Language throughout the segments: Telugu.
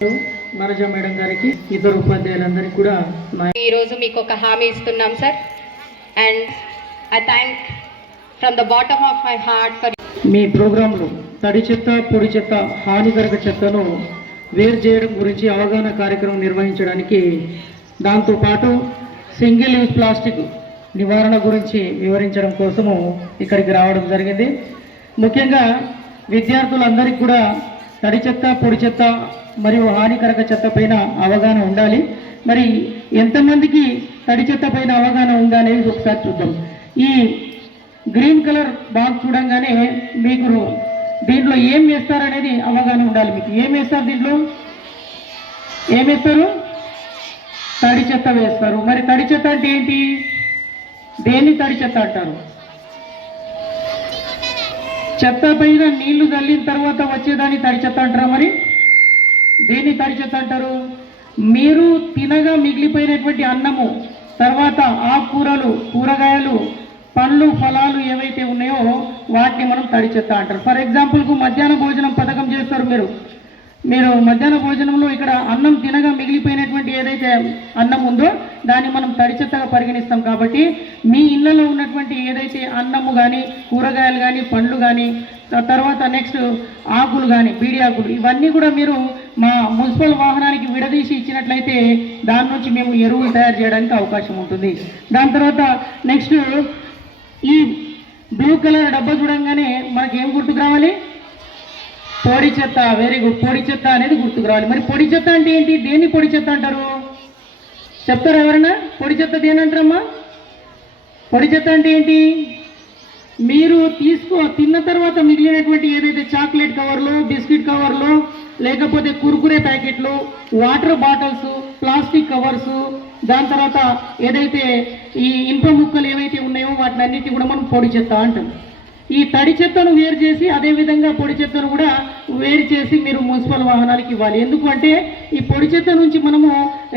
మనజ మేడం గారికి ఇతర ఉపాధ్యాయులందరికీ కూడా ఈరోజు మీకు ఒక హామీ ఇస్తున్నాం sir. And I thank from the bottom of my heart for me ప్రోగ్రాంలో తడి చెత్త పొడి చెత్త హానికరక చెత్తను వేరు చేయడం గురించి అవగాహన కార్యక్రమం నిర్వహించడానికి, దాంతోపాటు సింగిల్ యూజ్ ప్లాస్టిక్ నివారణ గురించి వివరించడం కోసము ఇక్కడికి రావడం జరిగింది. ముఖ్యంగా విద్యార్థులందరికీ కూడా తడి చెత్త పొడి చెత్త మరియు హానికరక చెత్త పైన అవగాహన ఉండాలి. మరి ఎంతమందికి తడి చెత్త పైన అవగాహన ఉందా అనేది ఒకసారి చూద్దాం. ఈ గ్రీన్ కలర్ బాక్స్ చూడంగానే మీకు దీంట్లో ఏం వేస్తారనేది అవగాహన ఉండాలి. మీకు ఏం వేస్తారు, దీంట్లో ఏం వేస్తారు? తడి చెత్త వేస్తారు. మరి తడి చెత్త అంటే ఏంటి? దేన్ని తడి చెత్త అంటారు? చెత్త పైన నీళ్లు చల్లిన తర్వాత వచ్చేదాన్ని తడి చెత్త అంటారా? మరి దేన్ని తడి చెత్త అంటారు? మీరు తినగా మిగిలిపోయినటువంటి అన్నము, తర్వాత ఆకుకూరలు, కూరగాయలు, పండ్లు, ఫలాలు ఏవైతే ఉన్నాయో వాటిని మనం తడి చెత్త అంటారు. ఫర్ ఎగ్జాంపుల్కు మధ్యాహ్న భోజనం పథకం చేస్తారు. మీరు మధ్యాహ్న భోజనంలో ఇక్కడ అన్నం తినగా మిగిలిపోయినటువంటి ఏదైతే అన్నం ఉందో దాన్ని మనం తడి చెత్తగా పరిగణిస్తాం. కాబట్టి మీ ఇళ్లలో ఉన్నటువంటి ఏదైతే అన్నము కానీ, కూరగాయలు కానీ, పండ్లు కానీ, తర్వాత నెక్స్ట్ ఆకులు కానీ, బీడి ఆకులు, ఇవన్నీ కూడా మీరు మా మున్సిపల్ వాహనానికి విడదీసి ఇచ్చినట్లయితే దాని నుంచి మేము ఎరువులు తయారు చేయడానికి అవకాశం ఉంటుంది. దాని తర్వాత నెక్స్ట్ ఈ బ్లూ కలర్ డబ్బా చూడంగానే మనకి ఏం గుర్తుకు రావాలి? పొడి చెత్త. వెరీ గుడ్, పొడి చెత్త అనేది గుర్తుకు రావాలి. మరి పొడి చెత్త అంటే ఏంటి? దేన్ని పొడి చెత్త అంటారు? చెప్తారా ఎవరైనా? పొడి చెత్త దేనంటారమ్మా? పొడి చెత్త అంటే ఏంటి? మీరు తిన్న తర్వాత మిగిలినటువంటి ఏదైతే చాక్లెట్ కవర్లు, బిస్కెట్ కవర్లు, లేకపోతే కుర్కురే ప్యాకెట్లు, వాటర్ బాటిల్స్, ప్లాస్టిక్ కవర్స్, దాని తర్వాత ఏదైతే ఈ ఇనుప ముక్కలు ఏవైతే ఉన్నాయో వాటిని అన్నిటి కూడా మనం పొడి చెత్త అంటాం. ఈ తడి చెత్తను వేరు చేసి అదేవిధంగా పొడి చెత్తను కూడా వేరు చేసి మీరు మున్సిపల్ వాహనాలకు ఇవ్వాలి. ఎందుకంటే ఈ పొడి చెత్త నుంచి మనము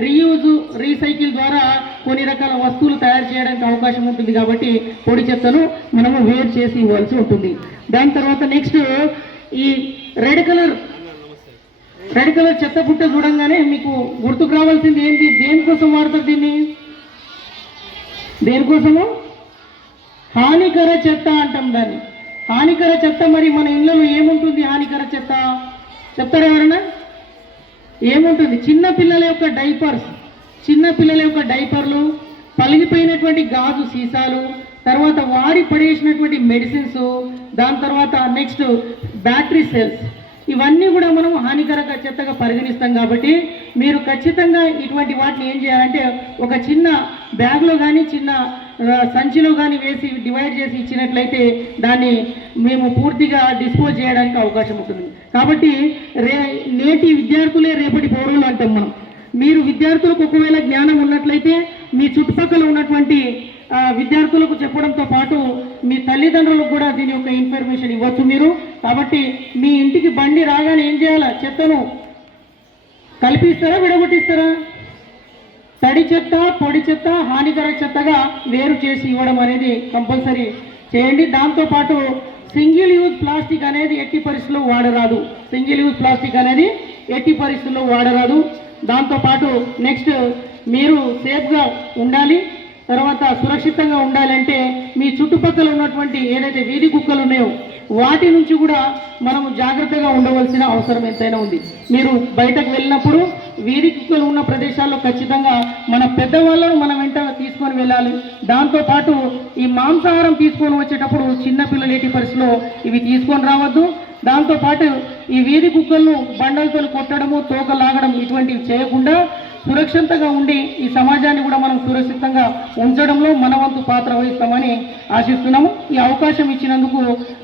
రీయూజ్, రీసైకిల్ ద్వారా కొన్ని రకాల వస్తువులు తయారు చేయడానికి అవకాశం ఉంటుంది. కాబట్టి పొడి చెత్తను మనము వేరు చేసి ఇవ్వాల్సి ఉంటుంది. దాని తర్వాత నెక్స్ట్ ఈ రెడ్ కలర్ చెత్త పుట్ట చూడంగానే మీకు గుర్తుకు రావాల్సింది ఏంటి? దేనికోసం వాడతారు దీన్ని? దేనికోసము? హానికర చెత్త అంటాం దాన్ని. హానికర చెత్త. మరి మన ఇళ్ళలో ఏముంటుంది హానికర చెత్త? చెప్తారా ఎవరైనా? ఏముంటుంది? చిన్న పిల్లల యొక్క డైపర్లు, పలిగిపోయినటువంటి గాజు సీసాలు, తర్వాత వాడి పడేసినటువంటి మెడిసిన్స్, దాని తర్వాత నెక్స్ట్ బ్యాటరీ సెల్స్, ఇవన్నీ కూడా మనం హానికరక చెత్తగా పరిగణిస్తాం. కాబట్టి మీరు ఖచ్చితంగా ఇటువంటి వాటిని ఏం చేయాలంటే ఒక చిన్న బ్యాగ్లో కానీ చిన్న సంచిలో కానీ వేసి డివైడ్ చేసి ఇచ్చినట్లయితే దాన్ని మేము పూర్తిగా డిస్పోజ్ చేయడానికి అవకాశం ఉంటుంది. కాబట్టి నేటి విద్యార్థులే రేపటి పౌరులు అంటాం మనం. మీరు విద్యార్థులకు ఒకవేళ జ్ఞానం ఉన్నట్లయితే మీ చుట్టుపక్కల ఉన్నటువంటి విద్యార్థులకు చెప్పడంతో పాటు మీ తల్లిదండ్రులకు కూడా దీని యొక్క ఇన్ఫర్మేషన్ ఇవ్వచ్చు మీరు. కాబట్టి మీ ఇంటికి బండి రాగానే ఏం చేయాలా? చెత్తను కలిపిస్తారా, విడగొట్టిస్తారా? తడి చెత్త, పొడి చెత్త, హానికరక చెత్తగా వేరు చేసి ఇవ్వడం అనేది కంపల్సరీ చేయండి. దాంతోపాటు సింగిల్ యూజ్ ప్లాస్టిక్ అనేది ఎట్టి పరిస్థితుల్లో వాడరాదు. దాంతోపాటు నెక్స్ట్ మీరు సేఫ్గా ఉండాలి, తర్వాత సురక్షితంగా ఉండాలంటే మీ చుట్టుపక్కల ఉన్నటువంటి ఏదైతే వీధి కుక్కలు ఉన్నాయో వాటి నుంచి కూడా మనము జాగ్రత్తగా ఉండవలసిన అవసరం ఎంతైనా ఉంది. మీరు బయటకు వెళ్ళినప్పుడు వీధి కుక్కలు ఉన్న ప్రదేశాల్లో ఖచ్చితంగా మన పెద్దవాళ్ళను మనం వెంట తీసుకొని వెళ్ళాలి. దాంతోపాటు ఈ మాంసాహారం తీసుకొని వచ్చేటప్పుడు చిన్నపిల్లలు ఎట్టి పరిస్థితిలో ఇవి తీసుకొని రావద్దు. దాంతోపాటు ఈ వీధి కుక్కలను బండలతో కొట్టడము, తోక లాగడం ఇటువంటివి చేయకుండా సురక్షితంగా ఉండి ఈ సమాజాన్ని కూడా మనం సురక్షితంగా ఉంచడంలో మన వంతు పాత్ర వహిస్తామని ఆశిస్తున్నాము. ఈ అవకాశం ఇచ్చినందుకు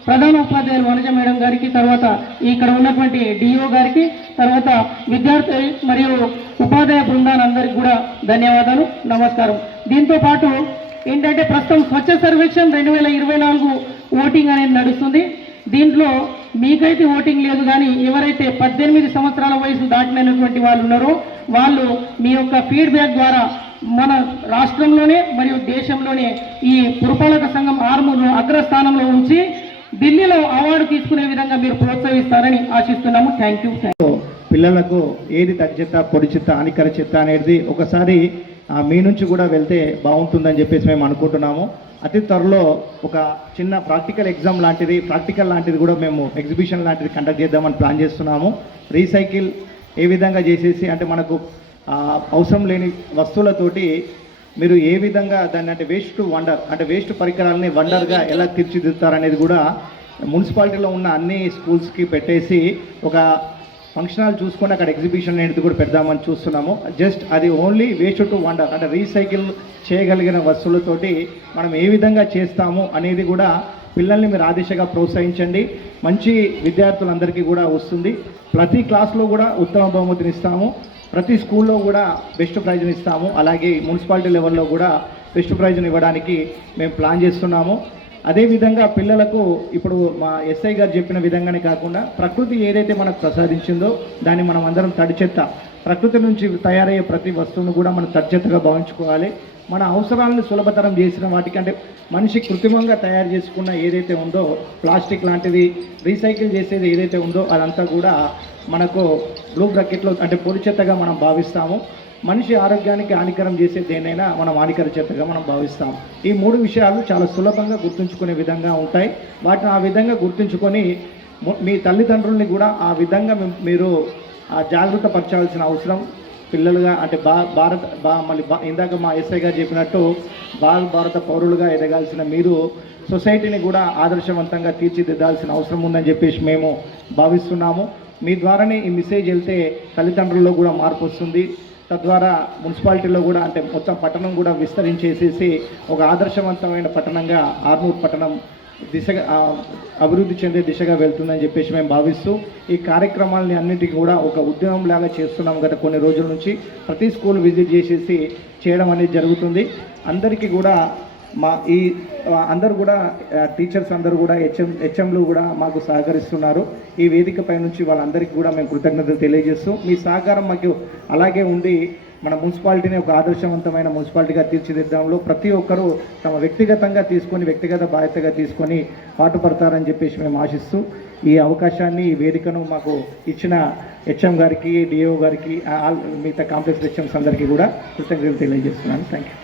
ప్రధాన ఉపాధ్యాయులు వనజ మేడం గారికి, తర్వాత ఇక్కడ ఉన్నటువంటి డిఓ గారికి, తర్వాత విద్యార్థి మరియు ఉపాధ్యాయ బృందాలందరికీ కూడా ధన్యవాదాలు, నమస్కారం. దీంతో పాటు ఏంటంటే ప్రస్తుతం స్వచ్ఛ సర్వేక్షణ్ 2024 ఓటింగ్ అనేది నడుస్తుంది. దీంట్లో మీకైతే ఓటింగ్ లేదు, కానీ ఎవరైతే 18 సంవత్సరాల వయసు దాటినటువంటి వాళ్ళు ఉన్నారో వాళ్ళు మీ యొక్క ఫీడ్బ్యాక్ ద్వారా మన రాష్ట్రంలోనే మరియు దేశంలోనే ఈ పురపాలక సంఘం ఆర్మూర్ను అగ్రస్థానంలో ఉంచి ఢిల్లీలో అవార్డు తీసుకునే విధంగా మీరు ప్రోత్సహిస్తారని ఆశిస్తున్నాము. Thank you. పిల్లలకు ఏది తడి చెత్త పొడి చెత్త హానికర చెత్త అనేది ఒకసారి మీ నుంచి కూడా వెళ్తే బాగుంటుందని చెప్పేసి మేము అనుకుంటున్నాము. అతి త్వరలో ఒక చిన్న ప్రాక్టికల్ లాంటిది కూడా మేము ఎగ్జిబిషన్ లాంటిది కండక్ట్ చేద్దామని ప్లాన్ చేస్తున్నాము. రీసైకిల్ ఏ విధంగా చేసేసి అంటే మనకు అవసరం లేని వస్తువులతోటి మీరు ఏ విధంగా దాన్ని అంటే వేస్ట్ టు వండర్ అంటే వేస్ట్ పరికరాలని వండర్గా ఎలా తీర్చిదిద్దుతారనేది కూడా మున్సిపాలిటీలో ఉన్న అన్ని స్కూల్స్కి పెట్టేసి ఒక ఫంక్షన్ హాల్ చూసుకొని అక్కడ ఎగ్జిబిషన్ అనేది కూడా పెడదామని చూస్తున్నాము. జస్ట్ అది ఓన్లీ వేస్ట్ టు వండర్ అంటే రీసైకిల్ చేయగలిగిన వస్తువులతోటి మనం ఏ విధంగా చేస్తాము అనేది కూడా పిల్లల్ని మీరు ఆ దిశగా ప్రోత్సహించండి. మంచి విద్యార్థులందరికీ కూడా వస్తుంది. ప్రతి క్లాస్లో కూడా ఉత్తమ బహుమతిని ఇస్తాము. ప్రతి స్కూల్లో కూడా బెస్ట్ ప్రైజ్ని ఇస్తాము. అలాగే మున్సిపాలిటీ లెవెల్లో కూడా బెస్ట్ ప్రైజ్ని ఇవ్వడానికి మేము ప్లాన్ చేస్తున్నాము. అదేవిధంగా పిల్లలకు ఇప్పుడు మా ఎస్ఐ గారు చెప్పిన విధంగానే కాకుండా ప్రకృతి ఏదైతే మనకు ప్రసాదించిందో దాన్ని మనం అందరం తడి చెత్త ప్రకృతి నుంచి తయారయ్యే ప్రతి వస్తువును కూడా మనం తడి చెత్తగా భావించుకోవాలి. మన అవసరాలను సులభతరం చేసిన వాటికి అంటే మనిషి కృత్రిమంగా తయారు చేసుకున్న ఏదైతే ఉందో ప్లాస్టిక్ లాంటిది రీసైకిల్ చేసేది ఏదైతే ఉందో అదంతా కూడా మనకు బ్లూ బ్రకెట్లో అంటే పొడి చెత్తగా మనం భావిస్తాము. మనిషి ఆరోగ్యానికి హానికరం చేసే దేనైనా మనం హానికర చెత్తగా మనం భావిస్తాం. ఈ 3 విషయాలు చాలా సులభంగా గుర్తుంచుకునే విధంగా ఉంటాయి. వాటిని ఆ విధంగా గుర్తుంచుకొని మీ తల్లిదండ్రుల్ని కూడా ఆ విధంగా మీరు జాగ్రత్త పరచాల్సిన అవసరం పిల్లలుగా అంటే ఇందాక మా ఎస్ఐ గారు చెప్పినట్టు భారత పౌరులుగా ఎదగాల్సిన మీరు సొసైటీని కూడా ఆదర్శవంతంగా తీర్చిదిద్దాల్సిన అవసరం ఉందని చెప్పేసి మేము భావిస్తున్నాము. మీ ద్వారానే ఈ మెసేజ్ వెళ్తే తల్లిదండ్రుల్లో కూడా మార్పు వస్తుంది. తద్వారా మున్సిపాలిటీలో కూడా అంటే మొత్తం పట్టణం కూడా విస్తరించేసేసి ఒక ఆదర్శవంతమైన పట్టణంగా ఆర్మూర్ పట్టణం దిశగా అభివృద్ధి చెందే దిశగా వెళ్తుందని చెప్పేసి మేము భావిస్తూ ఈ కార్యక్రమాలని అన్నిటికీ కూడా ఒక ఉద్యమం లాగా చేస్తున్నాం. గత కొన్ని రోజుల నుంచి ప్రతి స్కూల్ విజిట్ చేసేసి చేయడం అనేది జరుగుతుంది. అందరికీ కూడా అందరూ కూడా టీచర్స్ అందరూ కూడా హెచ్ఎంలు కూడా మాకు సహకరిస్తున్నారు. ఈ వేదికపై నుంచి వాళ్ళందరికీ కూడా మేము కృతజ్ఞతలు తెలియజేస్తూ మీ సహకారం మాకు అలాగే ఉండి మన మున్సిపాలిటీని ఒక ఆదర్శవంతమైన మున్సిపాలిటీగా తీర్చిదిద్దడంలో ప్రతి ఒక్కరూ తమ వ్యక్తిగత బాధ్యతగా తీసుకొని పాటుపడతారని చెప్పేసి మేము ఆశిస్తూ ఈ అవకాశాన్ని ఈ వేదికను మాకు ఇచ్చిన హెచ్ఎం గారికి డిఓ గారికి మిగతా కాంప్లెక్స్ హెచ్ఎంస్ అందరికీ కూడా కృతజ్ఞతలు తెలియజేస్తున్నాను. Thank you.